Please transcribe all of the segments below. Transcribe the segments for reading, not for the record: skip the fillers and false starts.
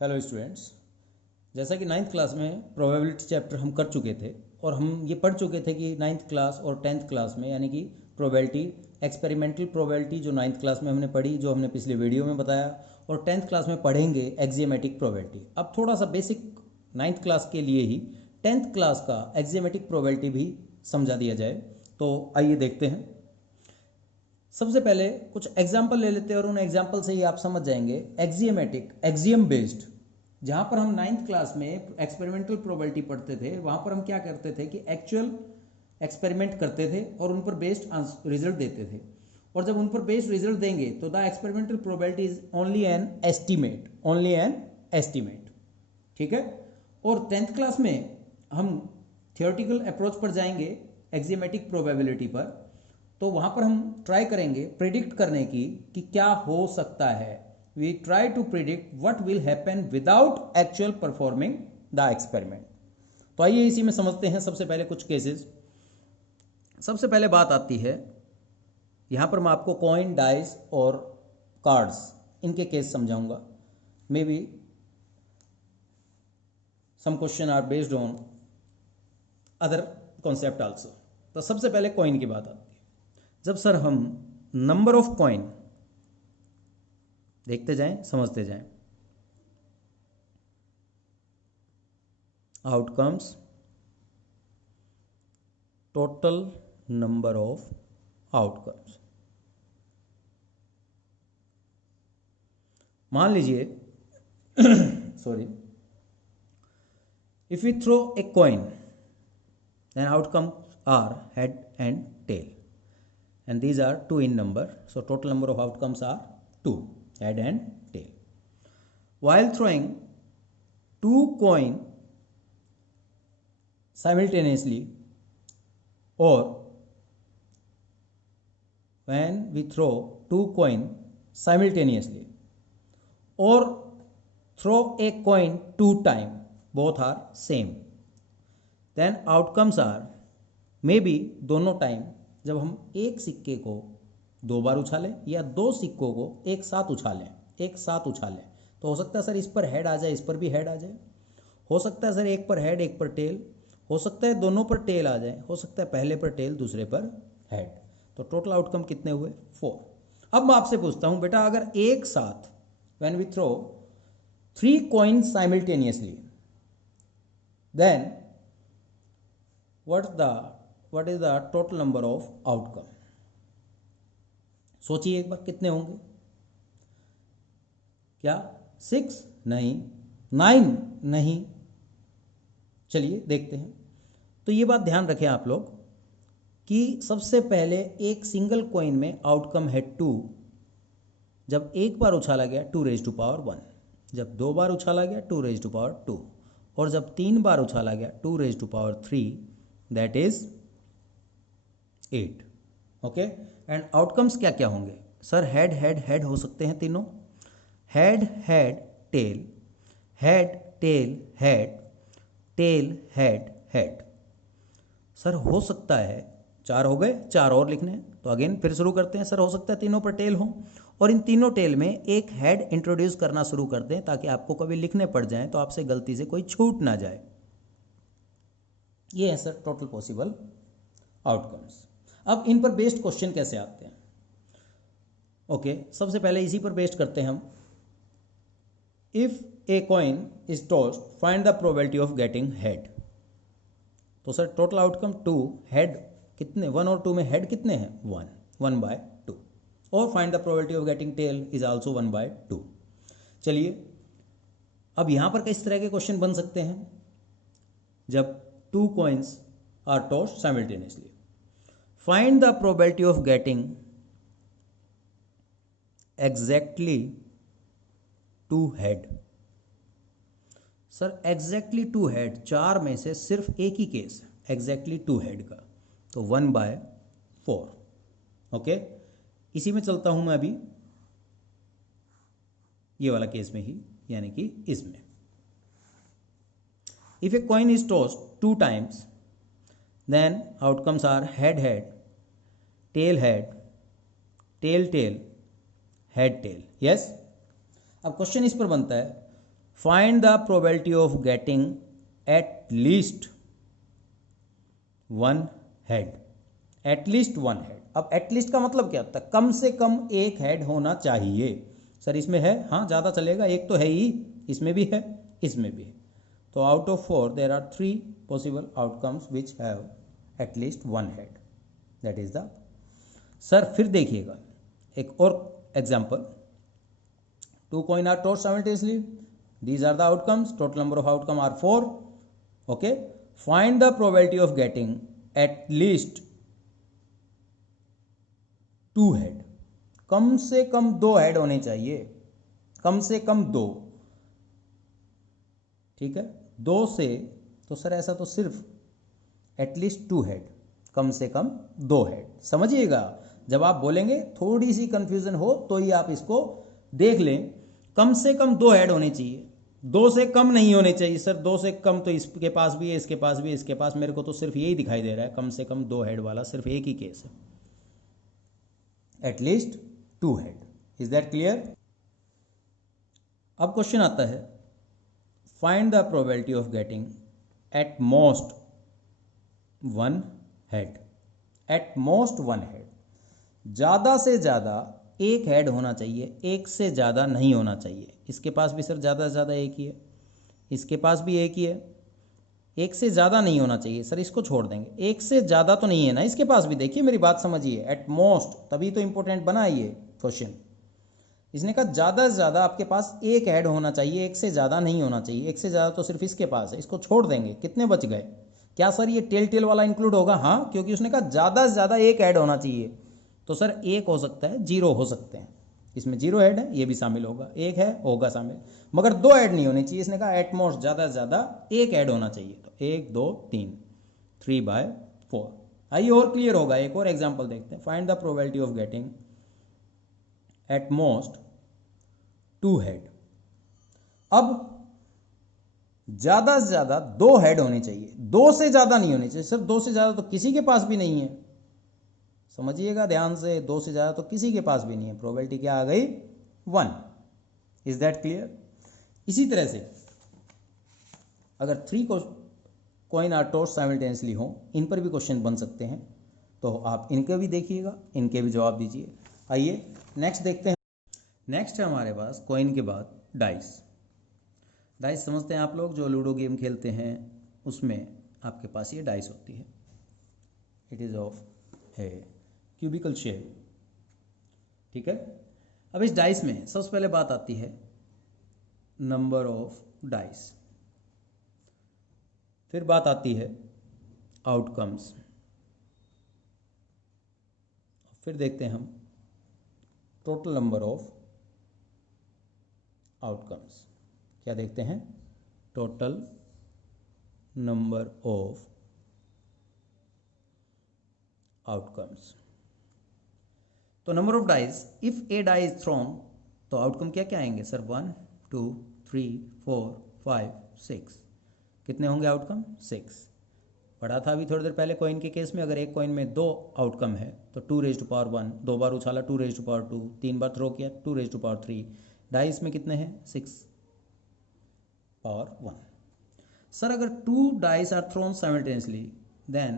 Hello students, जैसा कि ninth class में प्रोबेबिलिटी चैप्टर हम कर चुके थे और हम ये पढ़ चुके थे कि नाइन्थ क्लास और टेंथ क्लास में यानी कि प्रोबेबिलिटी एक्सपेरिमेंटल प्रोबेबिलिटी जो नाइन्थ क्लास में हमने पढ़ी, जो हमने पिछले वीडियो में बताया, और टेंथ क्लास में पढ़ेंगे एक्जियोमेटिक प्रोबेबिलिटी। अब थोड़ा सा बेसिक नाइन्थ क्लास के लिए ही टेंथ क्लास का एक्जियोमेटिक प्रोबेबिलिटी भी समझा दिया जाए। तो आइए देखते हैं। सबसे पहले कुछ एग्जाम्पल ले लेते हैं और उन एग्जाम्पल से ही आप समझ जाएंगे एक्जियोमेटिक एक्सियम बेस्ड। जहाँ पर हम नाइन्थ क्लास में एक्सपेरिमेंटल प्रोबेबिलिटी पढ़ते थे, वहाँ पर हम क्या करते थे कि एक्चुअल एक्सपेरिमेंट करते थे और उन पर बेस्ड रिजल्ट देते थे। और जब उन पर बेस्ड रिजल्ट देंगे तो the experimental probability is only an estimate, ठीक है। और टेंथ क्लास में हम थियोरेटिकल अप्रोच पर जाएंगे एक्जियोमेटिक प्रोबेबिलिटी पर, तो वहाँ पर हम ट्राई करेंगे प्रिडिक्ट करने की कि क्या हो सकता है। We try to predict what will happen without actual performing the experiment. तो आइए इसी में समझते हैं सबसे पहले कुछ केसेस। सबसे पहले बात आती है, यहाँ पर मैं आपको कॉइन, डाइस और कार्ड्स इनके केस समझाऊंगा। Maybe some question are based on other concept also. तो सबसे पहले कॉइन की बात आती है। जब सर हम नंबर ऑफ कॉइन देखते जाएं, समझते जाएं, outcomes total number of outcomes. मान लीजिए sorry, if we throw a coin then outcome are head and tail and these are 2 in number, so total number of outcomes are 2, head and tail. While throwing 2 coin simultaneously, or when we throw 2 coin simultaneously or throw a coin 2 times, both are same, then outcomes are maybe दोनों time जब हम एक सिक्के को 2 बार उछालें या 2 सिक्कों को एक साथ उछालें, तो हो सकता है सर इस पर हेड आ जाए, इस पर भी हेड आ जाए, हो सकता है सर एक पर हेड एक पर टेल, हो सकता है दोनों पर टेल आ जाए, हो सकता है पहले पर टेल दूसरे पर हेड। तो टोटल आउटकम कितने हुए? 4। अब मैं आपसे पूछता हूं बेटा, अगर एक साथ when we throw 3 coin simultaneously, then what is the total number of outcome? सोचिए एक बार, कितने होंगे? क्या 6? नहीं। 9? नहीं। चलिए देखते हैं। तो ये बात ध्यान रखें आप लोग कि सबसे पहले एक सिंगल कॉइन में आउटकम है 2। जब एक बार उछाला गया 2 रेज टू पावर 1, जब 2 बार उछाला गया 2 रेज टू पावर 2, और जब 3 बार उछाला गया 2 raise to power 3, that is 8। Okay, and outcomes क्या क्या होंगे? सर हेड हेड हेड हो सकते हैं तीनों, head head tail, head tail head, tail head head. Sir हो सकता है 4 हो गए, 4 और लिखने हैं, तो अगेन फिर शुरू करते हैं। सर हो सकता है तीनों पर टेल हो और इन तीनों टेल में एक हेड इंट्रोड्यूस करना शुरू कर दें ताकि आपको कभी लिखने पड़ जाए तो आपसे गलती से कोई छूट ना जाए। ये है सर टोटल पॉसिबल आउटकम्स। अब इन पर बेस्ड क्वेश्चन कैसे आते हैं? ओके, सबसे पहले इसी पर बेस्ड करते हैं हम। If a coin is tossed, find the probability of getting head. तो सर टोटल आउटकम 2, हेड कितने? 1 और 2 में हेड कितने हैं? 1/2। और find the probability of getting tail is also 1/2। चलिए, अब यहां पर किस तरह के क्वेश्चन बन सकते हैं? जब 2 coins are tossed simultaneously, find the probability of getting exactly 2 head. Sir exactly 2 head, 4 में से सिर्फ एक ही केस है एग्जैक्टली 2 हेड का, तो 1/4। ओके, इसी में चलता हूं मैं अभी, ये वाला केस में ही, यानी कि इसमें। If a coin is tossed 2 times, then outcomes are head head, tail head, tail tail, head tail. Yes? अब क्वेश्चन इस पर बनता है, find the probability of getting at least one head. At least one head, अब at least का मतलब क्या होता है? कम से कम एक हेड होना चाहिए। सर इसमें है, हाँ ज़्यादा चलेगा, एक तो है ही, इसमें भी है, इसमें भी है। तो out of 4 there are 3 possible outcomes which have at least one head, that is the. Sir फिर देखिएगा एक और example, 2 coin are tossed simultaneously, these are the outcomes, total number of outcome are 4, okay, find the probability of getting at least 2 head। कम से कम 2 head होने चाहिए, कम से कम 2, ठीक है, 2 से, तो सर ऐसा तो सिर्फ एटलीस्ट 2 हेड, कम से कम 2 हेड। समझिएगा, जब आप बोलेंगे थोड़ी सी कंफ्यूजन हो तो ही आप इसको देख लें, कम से कम 2 हेड होने चाहिए, 2 से कम नहीं होने चाहिए। सर 2 से कम तो इसके पास भी है, इसके पास भी है, इसके पास, मेरे को तो सिर्फ यही दिखाई दे रहा है, कम से कम 2 हेड वाला सिर्फ एक ही केस है, at least 2 head. Is that clear? अब क्वेश्चन आता है, find the probability of getting at most one head. At most one head, ज़्यादा से ज़्यादा एक हेड होना चाहिए, एक से ज़्यादा नहीं होना चाहिए। इसके पास भी सर ज़्यादा से ज़्यादा एक ही है, इसके पास भी एक ही है, एक से ज़्यादा नहीं होना चाहिए। सर इसको छोड़ देंगे, एक से ज़्यादा तो नहीं है ना इसके पास भी, देखिए मेरी बात समझिए, एट मोस्ट, तभी तो इंपॉर्टेंट बना है ये क्वेश्चन। इसने कहा ज़्यादा से ज़्यादा आपके पास एक हेड होना चाहिए, एक से ज़्यादा नहीं होना चाहिए। एक से ज़्यादा तो सिर्फ इसके पास है, इसको छोड़ देंगे, कितने बच गए? क्या सर ये टेल टेल वाला इंक्लूड होगा? हाँ, क्योंकि उसने कहा ज़्यादा से ज़्यादा एक ऐड होना चाहिए, तो सर एक हो सकता है, 0 हो सकते हैं, इसमें 0 ऐड है, ये भी शामिल होगा, एक है होगा शामिल, मगर 2 ऐड नहीं होनी चाहिए। इसने कहा एटमोस्ट ज़्यादा से ज़्यादा एक ऐड होना चाहिए, तो 1 2 3, 3/4। आइए और क्लियर होगा, एक और एग्जाम्पल देखते हैं। Find the probability of getting at most 2 head. अब ज्यादा से ज्यादा 2 हेड होने चाहिए, 2 से ज्यादा नहीं होने चाहिए। सर 2 से ज्यादा तो किसी के पास भी नहीं है, समझिएगा ध्यान से, 2 से ज्यादा तो किसी के पास भी नहीं है, प्रोबेबिलिटी क्या आ गई? 1। Is that clear? इसी तरह से अगर 3 कॉइन आर टॉस्ड साइमल्टेनियसली हो, इन पर भी क्वेश्चन बन सकते हैं, तो आप इनके भी देखिएगा, इनके भी जवाब दीजिए। आइए नेक्स्ट देखते हैं। नेक्स्ट है हमारे पास कॉइन के बाद डाइस। डाइस समझते हैं आप लोग, जो लूडो गेम खेलते हैं उसमें आपके पास ये डाइस होती है, it is of A cubical shape, ठीक है। अब इस डाइस में सबसे पहले बात आती है नंबर ऑफ डाइस, फिर बात आती है आउटकम्स, फिर देखते हैं हम टोटल नंबर ऑफ आउटकम्स। क्या देखते हैं? Total number of outcomes. तो number of dice, if a die is thrown, तो आउटकम क्या क्या आएंगे सर? 1 2 3 4 5 6। कितने होंगे आउटकम? 6। पढ़ा था अभी थोड़ी देर पहले कॉइन के केस में, अगर एक कॉइन में 2 आउटकम है तो 2^1, 2 बार उछाला 2^2, 3 बार थ्रो किया 2^3। डाइस में कितने हैं? 6^1। सर अगर 2 dice are thrown simultaneously, then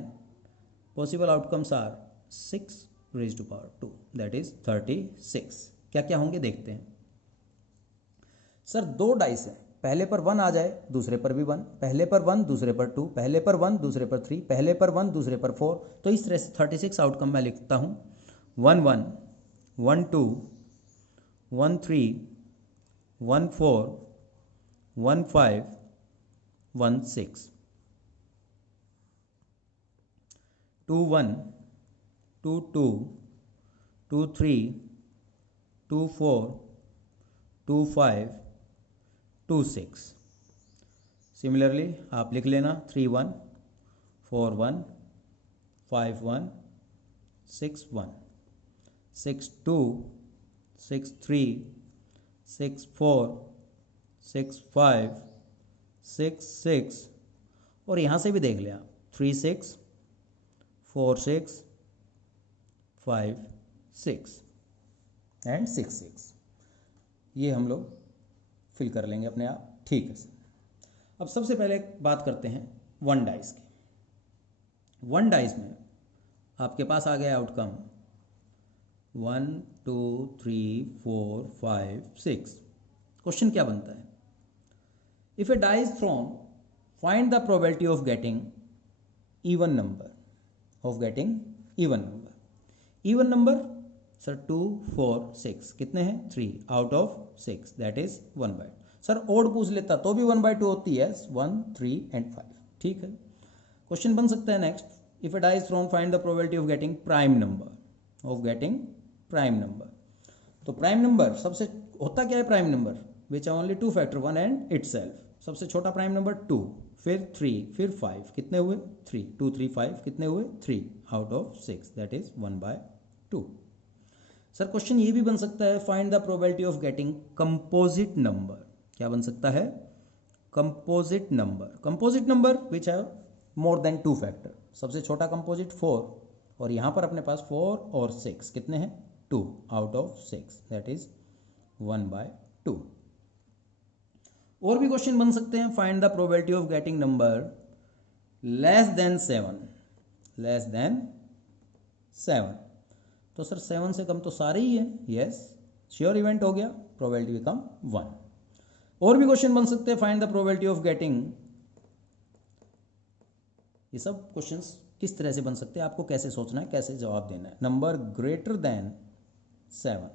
possible outcomes are 6^2, that is 36। क्या क्या होंगे देखते हैं। सर 2 डाइस है, पहले पर 1 आ जाए, दूसरे पर भी 1, पहले पर 1 दूसरे पर 2, पहले पर 1 दूसरे पर 3, पहले पर 1 दूसरे पर 4, तो इस तरह से 36 आउटकम मैं लिखता हूँ। 1 1 1 2 1 3 1 4 1 5 1 6, 2 1 2 2 2 3 2 4 2 5 2 6। सिमिलरली आप लिख लेना 3 1 4 1 5 1 6 1 6 2 6 3 6 4 6 5 6 6, और यहाँ से भी देख लें आप 3 6 4 6 5 6 एंड 6 6। ये हम लोग फिल कर लेंगे अपने आप, ठीक है सर। अब सबसे पहले बात करते हैं वन डाइस की। वन डाइस में आपके पास आ गया आउटकम 1 2 3 4 5 6। क्वेश्चन क्या बनता है, if a die is thrown find the probability of getting even number, even number sir 2 4 6 कितने हैं 3 out of 6 that is 1/2। Sir odd पूछ लेता तो भी 1/2 होती है 1 3 एंड 5। ठीक है, क्वेश्चन बन सकता है next, if a die is thrown find the probability of getting prime number, तो प्राइम नंबर सबसे होता क्या है, prime number which are only two factor 1 and itself. सबसे छोटा प्राइम नंबर 2, फिर 3, फिर 5 कितने हुए 3 2 3 5 कितने हुए 3 out of 6 that is 1/2। Sir question ये भी बन सकता है, find the probability of getting composite number. क्या बन सकता है, composite number which have more than 2 factor. सबसे छोटा कंपोजिट 4 और यहां पर अपने पास 4 और 6 कितने हैं 2 आउट ऑफ 6 दैट इज 1/2। और भी क्वेश्चन बन सकते हैं, find the probability of getting number less than 7। तो सर 7 से कम तो सारे ही है, यस श्योर इवेंट हो गया, प्रोबेबिलिटी बिकम 1। और भी क्वेश्चन बन सकते हैं, find the probability of getting, ये सब क्वेश्चंस किस तरह से बन सकते हैं, आपको कैसे सोचना है, कैसे जवाब देना है। नंबर ग्रेटर देन 7,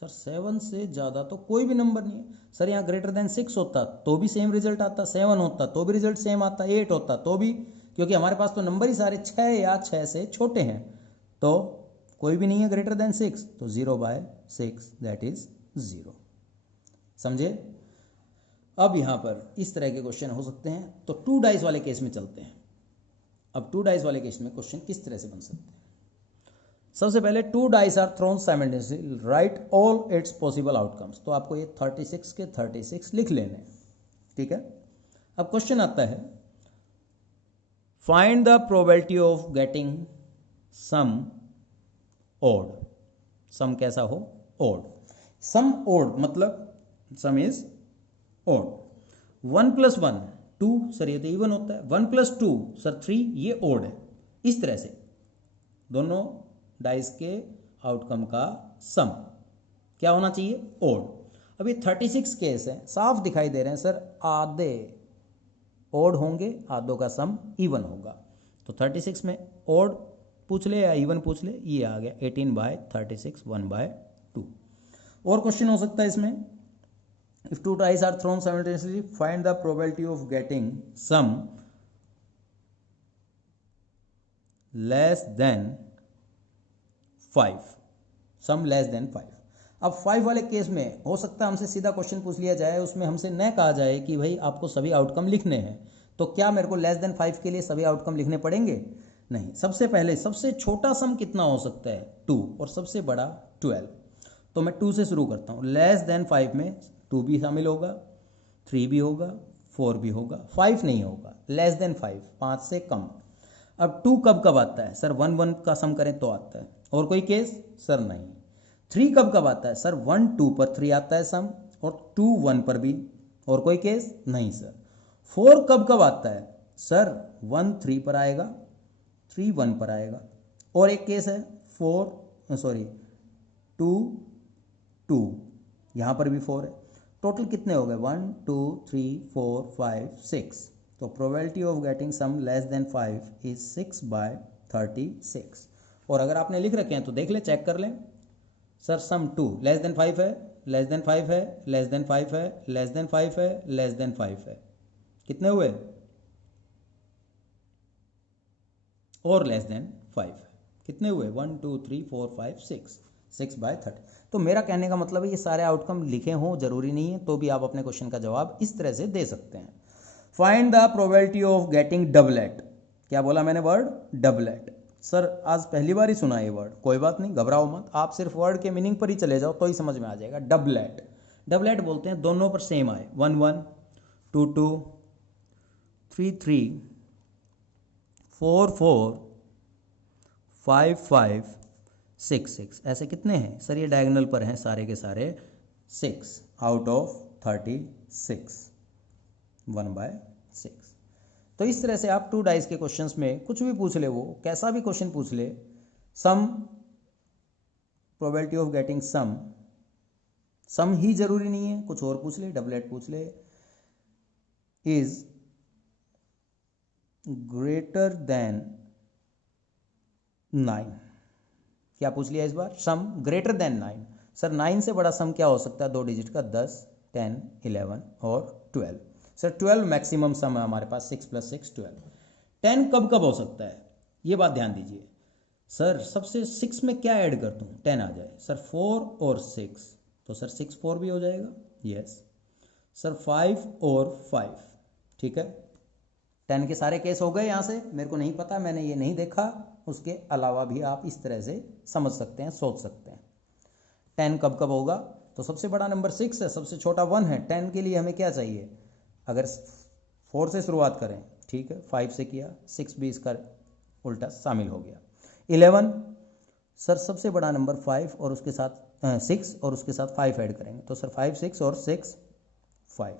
सर 7 से ज़्यादा तो कोई भी नंबर नहीं है। सर यहाँ ग्रेटर देन 6 होता तो भी सेम रिजल्ट आता, 7 होता तो भी रिजल्ट सेम आता, 8 होता तो भी, क्योंकि हमारे पास तो नंबर ही सारे 6 या 6 से छोटे हैं, तो कोई भी नहीं है ग्रेटर देन 6, तो 0/6 दैट इज 0। समझे। अब यहाँ पर इस तरह के क्वेश्चन हो सकते हैं। तो 2 डाइस वाले केस में चलते हैं। अब 2 डाइस वाले केस में क्वेश्चन किस तरह से बन सकते हैं। सबसे पहले 2 dice are thrown simultaneously, write all its possible outcomes. तो आपको ये 36 के 36 लिख लेने हैं, ठीक है। अब क्वेश्चन आता है, find the probability of getting sum odd. Sum कैसा हो, ओड। सम ओड मतलब सम इज ओड। 1 + 1 2, सर ये तो इवन होता है। 1 + 2 सर 3, ये ओड है। इस तरह से दोनों डाइस के आउटकम का सम क्या होना चाहिए, ओड। अभी 36 केस है, साफ दिखाई दे रहे हैं सर, आधे ओड होंगे, आधों का सम इवन होगा। तो 36 में ओड पूछ ले या इवन पूछ ले, ये आ गया 18/36 1/2। और क्वेश्चन हो सकता है इसमें, if 2 dice are thrown simultaneously find the probability of getting sum less than 5, sum less than 5। अब 5 वाले केस में हो सकता है हमसे सीधा क्वेश्चन पूछ लिया जाए, उसमें हमसे न कहा जाए कि भाई आपको सभी आउटकम लिखने हैं, तो क्या मेरे को लेस देन 5 के लिए सभी आउटकम लिखने पड़ेंगे, नहीं। सबसे पहले सबसे छोटा सम कितना हो सकता है 2 और सबसे बड़ा 12। तो मैं 2 से शुरू करता हूँ। लेस देन 5 में 2 भी शामिल होगा, 3 भी होगा, 4 भी होगा, 5 नहीं होगा। लेस देन 5 5 से कम। अब 2 कब कब आता है सर, 1 1 का सम करें तो आता है। और कोई केस सर नहीं। 3 कब कब आता है सर, 1 2 पर 3 आता है सम, और 2 1 पर भी। और कोई केस नहीं सर। 4 कब कब आता है सर, 1 3 पर आएगा, 3 1 पर आएगा। और एक केस है 2 2, यहाँ पर भी 4 है। टोटल कितने हो गए 1 2 3 4 5 6। तो probability of getting sum less than 5 is 6/36। और अगर आपने लिख रखे हैं तो देख ले, चेक कर लें। सर सम 2 लेस देन 5 है, लेस देन 5 है, लेस देन 5 है, लेस देन 5 है, लेस देन 5 है, कितने हुए, और लेस देन 5 है, कितने हुए 1 2 3 4 5 6, 6/30। तो मेरा कहने का मतलब है ये सारे आउटकम लिखे हों जरूरी नहीं है, तो भी आप अपने क्वेश्चन का जवाब इस तरह से दे सकते हैं। Find the probability of getting doublet. क्या बोला मैंने वर्ड, डबलेट। सर आज पहली बार ही सुना ये वर्ड, कोई बात नहीं, घबराओ मत, आप सिर्फ वर्ड के मीनिंग पर ही चले जाओ तो ही समझ में आ जाएगा। डबलेट, डबलेट बोलते हैं दोनों पर सेम आए, 1 1 2 2 3 3 4 4 5 5 6 6। ऐसे कितने हैं सर, ये डायगोनल पर हैं सारे के सारे 6 आउट ऑफ 36, 1/6। तो इस तरह से आप 2 डाइस के क्वेश्चंस में कुछ भी पूछ ले, वो कैसा भी क्वेश्चन पूछ ले, सम, प्रोबेबिलिटी ऑफ गेटिंग सम ही जरूरी नहीं है, कुछ और पूछ ले, डबलेट पूछ ले, इज ग्रेटर देन 9। क्या पूछ लिया इस बार? Sum greater than 9। सर 9 से बड़ा सम क्या हो सकता है 2 डिजिट का? 10, 10, 11 और 12। सर 12 मैक्सिमम सम है हमारे पास, 6 + 6 12। 10 कब कब हो सकता है, ये बात ध्यान दीजिए। सर सबसे 6 में क्या ऐड कर दूँ 10 आ जाए? सर 4 और 6, तो सर 6 4 भी हो जाएगा, यस। सर 5 और 5, ठीक है। 10 के सारे केस हो गए यहाँ से, मेरे को नहीं पता, मैंने ये नहीं देखा, उसके अलावा भी आप इस तरह से समझ सकते हैं, सोच सकते हैं। 10 कब कब होगा? तो सबसे बड़ा नंबर 6 है, सबसे छोटा 1 है। 10 के लिए हमें क्या चाहिए? अगर 4 से शुरुआत करें, ठीक है, 5 से किया, 6 भी इसका उल्टा शामिल हो गया। 11, सर सबसे बड़ा नंबर 5 और उसके साथ 6 और उसके साथ 5 ऐड करेंगे, तो सर 5 6 और 6 5।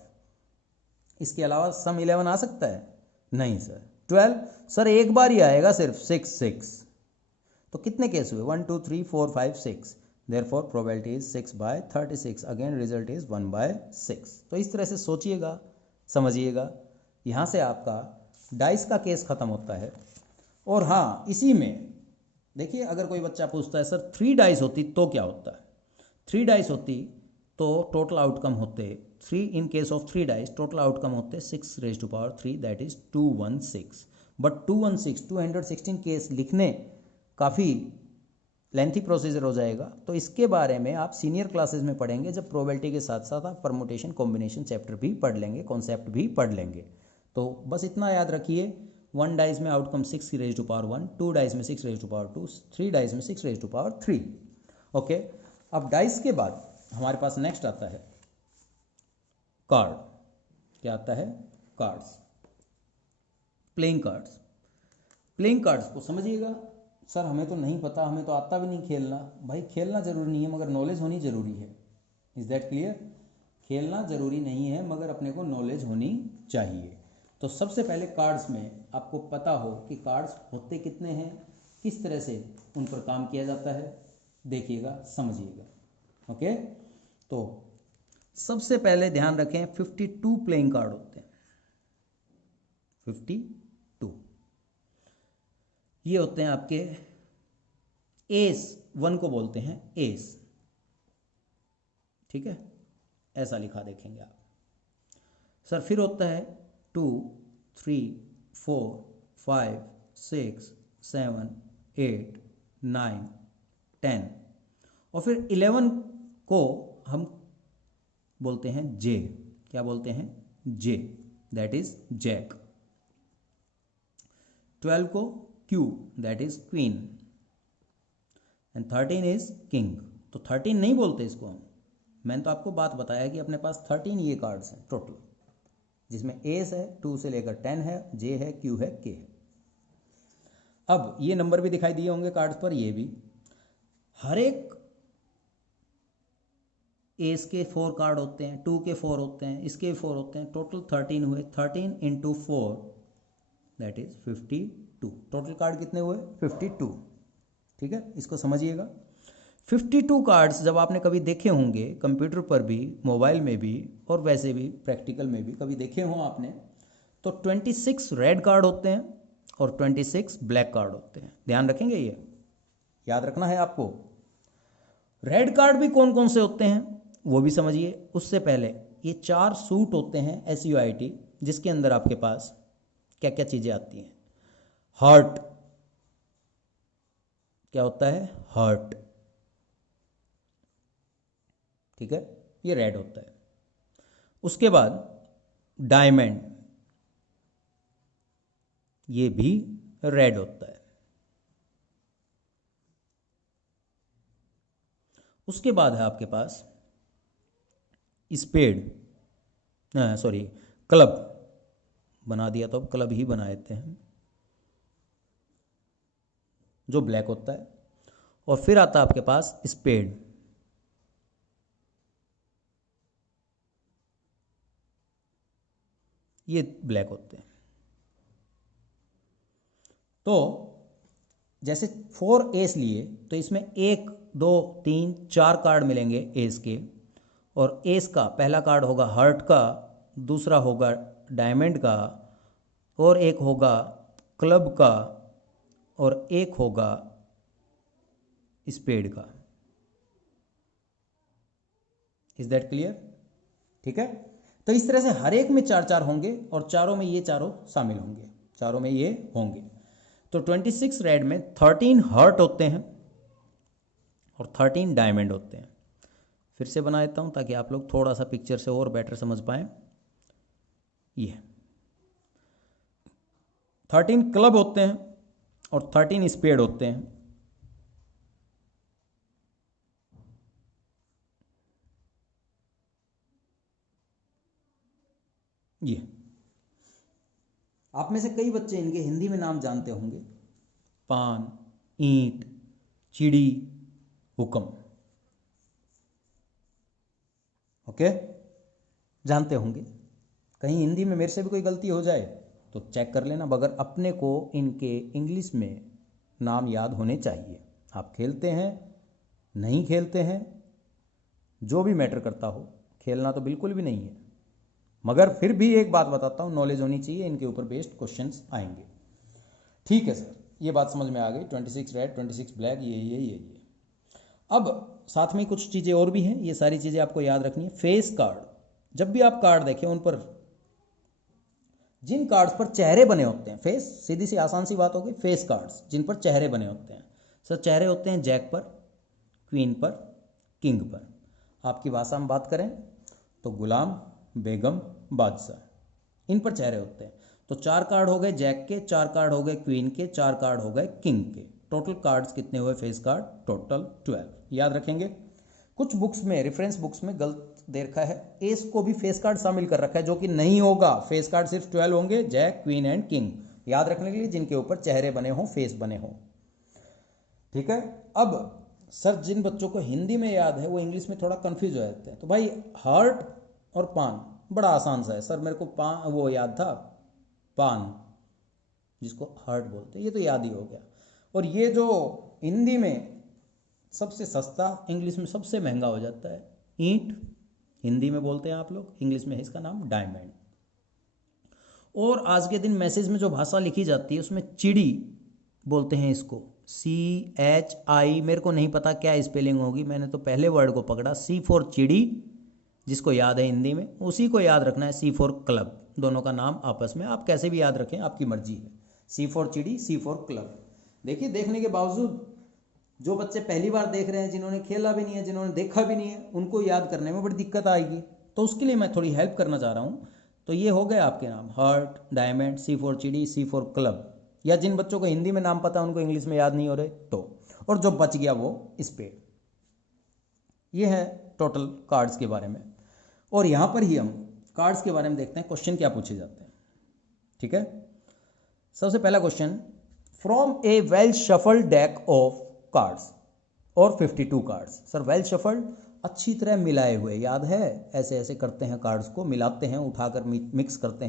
इसके अलावा सम 11 आ सकता है? नहीं सर। 12, सर एक बार ही आएगा सिर्फ, 6 6। तो कितने केस हुए? 1 2 3 4 5 6। Therefore probability is 6/36। Again result is 1/6। तो इस तरह से सोचिएगा, समझिएगा। यहाँ से आपका डाइस का केस खत्म होता है। और हाँ, इसी में देखिए, अगर कोई बच्चा पूछता है सर 3 डाइस होती तो क्या होता है? 3 डाइस होती तो टोटल आउटकम होते 3, in case of 3 dice total outcome होते 6⁻3, दैट इज 216। बट 216 केस लिखने काफ़ी लेंथी प्रोसीजर हो जाएगा, तो इसके बारे में आप सीनियर क्लासेस में पढ़ेंगे, जब प्रोबेबिलिटी के साथ साथ आप परमुटेशन कॉम्बिनेशन चैप्टर भी पढ़ लेंगे, कॉन्सेप्ट भी पढ़ लेंगे। तो बस इतना याद रखिए, 1 डाइस में आउटकम 6⁻1, 2 डाइस में 6⁻2, 3 डाइस में 6⁻3। ओके। अब डाइस के बाद हमारे पास नेक्स्ट आता है कार्ड। क्या आता है? Cards, playing cards. Playing cards को समझिएगा। सर हमें तो नहीं पता, हमें तो आता भी नहीं खेलना। भाई खेलना जरूरी नहीं है, मगर नॉलेज होनी जरूरी है। Is that clear? खेलना जरूरी नहीं है, मगर अपने को नॉलेज होनी चाहिए। तो सबसे पहले कार्ड्स में आपको पता हो कि कार्ड्स होते कितने हैं, किस तरह से उन पर काम किया जाता है, देखिएगा, समझिएगा। ओके। तो सबसे पहले ध्यान रखें 52 प्लेइंग कार्ड होते हैं। 52 ये होते हैं आपके एस, 1 को बोलते हैं एस, ठीक है, ऐसा लिखा देखेंगे आप। सर फिर होता है 2 3 4 5 6 7 8 9 10, और फिर 11 को हम बोलते हैं जे। क्या बोलते हैं? जे, दैट इज जैक। 12 को Q, that is queen, and 13 is king. तो 13 नहीं बोलते इसको हम, मैंने तो आपको बात बताया कि अपने पास 13 ये कार्ड्स हैं टोटल, जिसमें एस है 2 से लेकर 10 है, जे है, क्यू है, के है। अब ये नंबर भी दिखाई दिए होंगे कार्ड्स पर, ये भी। हर एक एस के 4 कार्ड होते हैं, 2 के 4 होते हैं, इसके 4 होते हैं, टोटल 13 हुए। 13 × 4 दैट इज 52। टोटल कार्ड कितने हुए? 52। ठीक है, इसको समझिएगा। 52 कार्ड्स जब आपने कभी देखे होंगे कंप्यूटर पर भी, मोबाइल में भी, और वैसे भी प्रैक्टिकल में भी कभी देखे हों आपने, तो 26 रेड कार्ड होते हैं और 26 ब्लैक कार्ड होते हैं। ध्यान रखेंगे, ये याद रखना है आपको। रेड कार्ड भी कौन कौन से होते हैं वो भी समझिए। उससे पहले ये 4 सूट होते हैं SUIT, जिसके अंदर आपके पास क्या क्या चीज़ें आती हैं। हार्ट, क्या होता है? हार्ट, ठीक है, ये रेड होता है। उसके बाद डायमंड, ये भी रेड होता है। उसके बाद है आपके पास स्पेड, सॉरी क्लब, बना दिया तो अब क्लब ही बना देते हैं, जो ब्लैक होता है। और फिर आता है आपके पास स्पेड, ये ब्लैक होते हैं। तो जैसे 4 एस लिए तो इसमें 1 2 3 4 कार्ड मिलेंगे एस के, और एस का पहला कार्ड होगा हार्ट का, दूसरा होगा डायमंड का, और एक होगा क्लब का, और एक होगा स्पेड का। Is that clear? ठीक है। तो इस तरह से हर एक में 4 4 होंगे और चारों में ये चारों शामिल होंगे, चारों में ये होंगे। तो 26 रेड में 13 हार्ट होते हैं और 13 डायमंड होते हैं। फिर से बना देता हूं ताकि आप लोग थोड़ा सा पिक्चर से और बेटर समझ पाएं। ये 13 क्लब होते हैं और 13 स्पेड होते हैं। ये आप में से कई बच्चे इनके हिंदी में नाम जानते होंगे, पान, ईंट, चिड़ी, हुक्म। ओके, जानते होंगे। कहीं हिंदी में मेरे से भी कोई गलती हो जाए तो चेक कर लेना, मगर अपने को इनके इंग्लिश में नाम याद होने चाहिए। आप खेलते हैं नहीं खेलते हैं, जो भी मैटर करता हो, खेलना तो बिल्कुल भी नहीं है, मगर फिर भी एक बात बताता हूँ, नॉलेज होनी चाहिए, इनके ऊपर बेस्ड क्वेश्चंस आएंगे। ठीक है सर, ये बात समझ में आ गई। 26 रेड, 26 ब्लैक, ये। अब साथ में कुछ चीज़ें और भी हैं, ये सारी चीज़ें आपको याद रखनी है। फेस कार्ड, जब भी आप कार्ड देखें उन पर जिन कार्ड्स पर चेहरे बने होते हैं, फेस सीधी सी आसान सी बात हो गई, फेस कार्ड्स जिन पर चेहरे बने होते हैं। सर चेहरे होते हैं जैक पर, क्वीन पर, किंग पर। आपकी भाषा में बात करें तो गुलाम, बेगम, बादशाह, इन पर चेहरे होते हैं। तो 4 कार्ड हो गए जैक के, 4 कार्ड हो गए क्वीन के, 4 कार्ड हो गए किंग के। टोटल कार्ड्स कितने हुए फेस कार्ड? टोटल 12। याद रखेंगे। कुछ बुक्स में, रेफरेंस बुक्स में गलत दे रखा है, एस को भी फेस कार्ड शामिल कर रखा है, जो कि नहीं होगा। फेस कार्ड सिर्फ 12 होंगे, जैक, क्वीन एंड किंग। याद रखने के लिए जिनके ऊपर चेहरे बने हों, फेस बने हों। ठीक है। अब सर जिन बच्चों को हिंदी में याद है वो इंग्लिश में थोड़ा कंफ्यूज हो जाते हैं। तो भाई हार्ट और पान बड़ा आसान सा है सर, मेरे को पान वो याद था, पान जिसको हार्ट बोलते हैं, ये तो याद ही हो गया। और ये जो हिंदी में सबसे सस्ता, इंग्लिश में सबसे महंगा हो जाता है, ईंट हिंदी में बोलते हैं आप लोग, इंग्लिश में है इसका नाम डायमंड। और आज के दिन मैसेज में जो भाषा लिखी जाती है उसमें चिड़ी बोलते हैं इसको, CHI। मेरे को नहीं पता क्या स्पेलिंग होगी, मैंने तो पहले वर्ड को पकड़ा, C फॉर चिड़ी, जिसको याद है हिंदी में उसी को याद रखना है। C फॉर क्लब, दोनों का नाम आपस में आप कैसे भी याद रखें, आपकी मर्जी है। C फॉर चिड़ी, C फॉर क्लब। देखिए, देखने के बावजूद जो बच्चे पहली बार देख रहे हैं, जिन्होंने खेला भी नहीं है, जिन्होंने देखा भी नहीं है, उनको याद करने में बड़ी दिक्कत आएगी। तो उसके लिए मैं थोड़ी हेल्प करना चाह रहा हूँ। तो ये हो गए आपके नाम, हार्ट, डायमंड, C फॉर चिड़ी, C फॉर क्लब। या जिन बच्चों को हिंदी में नाम पता है उनको इंग्लिश में याद नहीं हो रहे तो, और जो बच गया वो स्पेड। ये है टोटल कार्ड्स के बारे में। और यहाँ पर ही हम कार्ड्स के बारे में देखते हैं क्वेश्चन क्या पूछे जाते हैं। ठीक है। सबसे पहला question, from a well shuffled deck of cards और 52 कार्ड्स। सर वेल शफल्ड, अच्छी तरह मिलाए हुए, याद है? ऐसे ऐसे करते हैं कार्ड्स को, मिलाते हैं, उठाकर मिक्स करते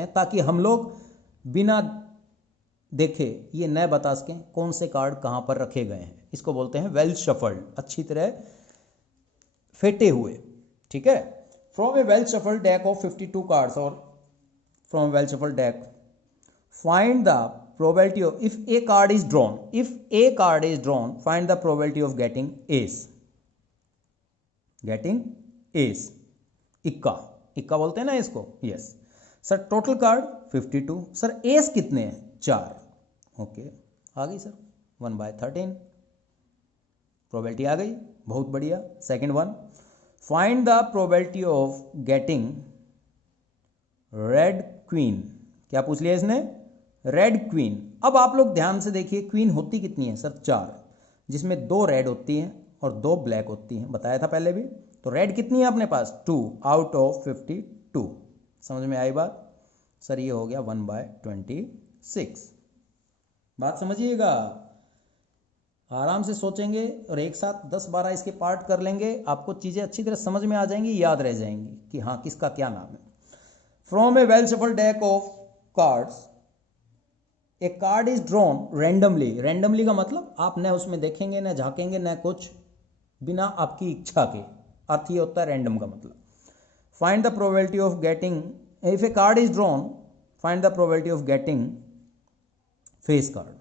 हैं ताकि हम लोग बिना देखे ये न बता सकें कौन से कार्ड कहाँ पर रखे गए हैं। इसको बोलते हैं वेल शफल्ड, अच्छी तरह फेटे हुए। ठीक है। From a well shuffled deck of 52 cards और from well shuffled deck, find the probability of, if a card is drawn, find the probability of getting ace इक्का बोलते हैं ना इसको। Yes sir, total card 52। Sir S कितने हैं? 4। Okay, आ गई sir, 1/13 probability आ गई, बहुत बढ़िया। Second one, find the probability of getting red queen. क्या पूछ लिया इसने? Red queen. अब आप लोग ध्यान से देखिए, क्वीन होती कितनी है? सर 4, जिसमें 2 रेड होती हैं और 2 ब्लैक होती हैं, बताया था पहले भी। तो रेड कितनी है अपने पास? 2 आउट ऑफ 52। समझ में आई बात? सर ये हो गया 1/26। बात समझिएगा, आराम से सोचेंगे और एक साथ 10-12 इसके पार्ट कर लेंगे, आपको चीज़ें अच्छी तरह समझ में आ जाएंगी, याद रह जाएंगी कि हाँ किसका क्या नाम है। फ्रॉम ए वेल सफल deck of cards A card is drawn randomly. Randomly का मतलब आप न उसमें देखेंगे न झांकेंगे न कुछ, बिना आपकी इच्छा के, अर्थ ये होता है रैंडम का मतलब। Find the probability of getting, if A card is drawn find the probability of getting face card,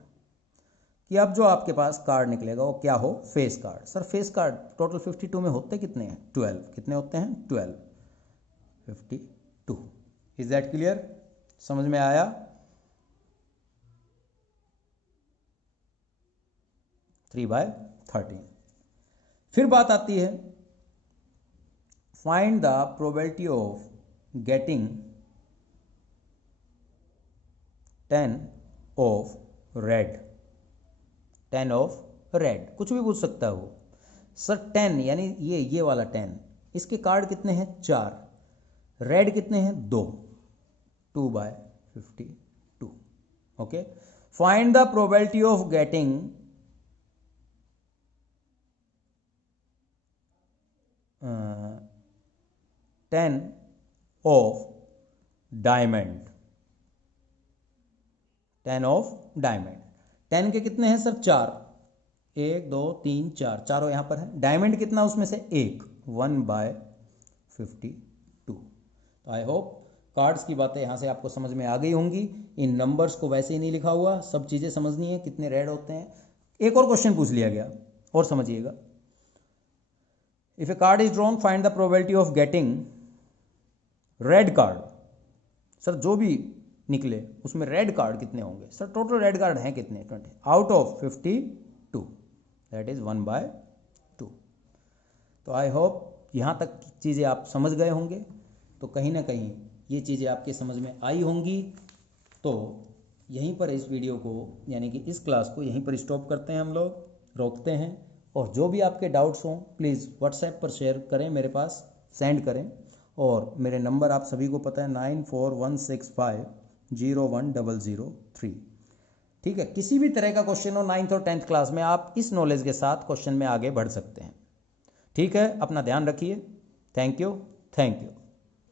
कि अब जो आपके पास कार्ड निकलेगा वो क्या हो, face card. Sir face card total 52 में होते कितने हैं, 12। कितने होते हैं, 12, 52। इज दैट क्लियर, समझ में आया? Three by 13। फिर बात आती है find the probability of getting 10 of red. 10 of red, कुछ भी पूछ सकता है वो। सर 10 यानी ये वाला 10, इसके कार्ड कितने हैं, 4। रेड कितने हैं, 2, 2 by 52। Okay, find the probability of getting 10 of diamond. 10 of diamond, 10 के कितने हैं सर, 4। 1 2 3 4, चारों यहां पर है। डायमंड कितना उसमें से, 1, 1 बाय 52। तो आई होप कार्ड्स की बातें यहां से आपको समझ में आ गई होंगी। इन नंबर्स को वैसे ही नहीं लिखा हुआ, सब चीजें समझनी है, कितने रेड होते हैं। एक और क्वेश्चन पूछ लिया गया, और समझिएगा। If A card is drawn find the probability of getting red card. Sir जो भी निकले उसमें रेड कार्ड कितने होंगे, सर टोटल रेड कार्ड हैं कितने, 20 out of 52, that is 1 by 2। तो आई होप यहाँ तक चीज़ें आप समझ गए होंगे। तो कहीं ना कहीं ये चीज़ें आपके समझ में आई होंगी। तो यहीं पर इस वीडियो को, यानी कि इस क्लास को यहीं पर स्टॉप करते हैं, हम लोग रोकते हैं। और जो भी आपके डाउट्स हों प्लीज़ व्हाट्सएप पर शेयर करें, मेरे पास सेंड करें। और मेरे नंबर आप सभी को पता है, 9416501003। ठीक है, किसी भी तरह का क्वेश्चन हो 9th और 10th क्लास में, आप इस नॉलेज के साथ क्वेश्चन में आगे बढ़ सकते हैं। ठीक है, अपना ध्यान रखिए। Thank you, thank you.